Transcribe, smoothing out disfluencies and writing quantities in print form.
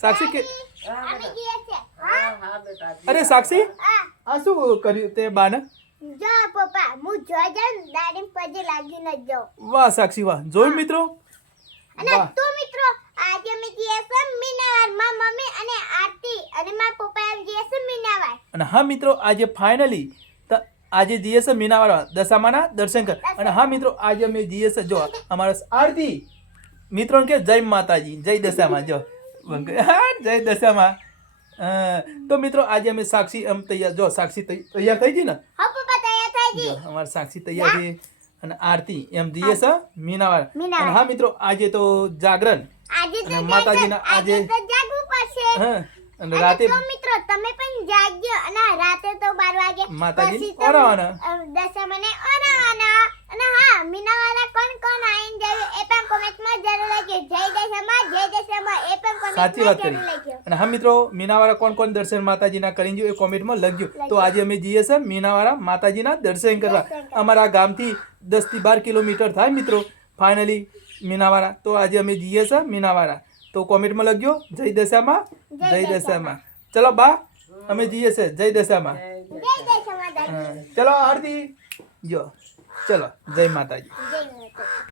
સાક્ષી કે અમે જઈએ છે હા બેટા અરે સાક્ષી હા આ શું કર્યું તે બાને જો પપ્પા હું જોઈ જાઉં દાડી પજે લાગી ન જાઉં વાહ સાક્ષી વાહ જોયું મિત્રો અને વાહ તો મિત્રો આજે અમે જઈએ છે મીનાવાર માં મમ્મી અને આરતી અને મારા પપ્પા એમ જઈએ છે મીનાવાર અને હા મિત્રો આજે ફાઇનલી આજે જઈએ છે મીનાવાળા દશામાના દર્શન કર અને હા મિત્રો આજે અમે જઈએ છે જો અમારા આરતી મિત્રો કે જય માતાજી જય દશામાં જો હા જય દશામાં તો મિત્રો આજે અમે સાક્ષી એમ તૈયાર જો સાક્ષી તૈયાર થઈ ગઈ ને હા પપ્પા તૈયાર થઈ ગઈ જો અમારી સાક્ષી તૈયાર છે અને આરતી એમ જઈએ છે મીનાવાળા અને હા મિત્રો આજે તો જાગરણ આજે તો અને માતાજીના આજે આજે તો જાગવું પડશે હા અને અને રાતે તો મિત્રો તમે પણ જાગજો અને રાતે તો 12 વાગે માતાજીને પછી તો ઓરાવાના. દશામાને ઓરાવાના અને હા મીનાવાળા કોણ આવીને જાય એ પણ કોમેન્ટમાં જરૂર લખજો જય દશામાં એ પણ સાચી વાત કોમેન્ટમાં કરી જરૂર લખજો અને હા મિત્રો મીનાવાળા કોણ દર્શન માતાજીના કરી જો એ કોમેન્ટમાં લખજો તો આજે અમે જઈએ છીએ મીનાવાળા માતાજીના દર્શન કરવા અમારા ગામથી 10 થી 12 કિલોમીટર થાય મિત્રો ફાઇનલી મીનાવાળા તો આજે અમે જઈએ છીએ મીનાવાળા તો કોમેન્ટમાં લખજો જય દશામાં ચલો બા અમે જઈએ છીએ જય દશામાં જય દશામાં ચલો આરતી જો ચલો જય માતાજી જય માતા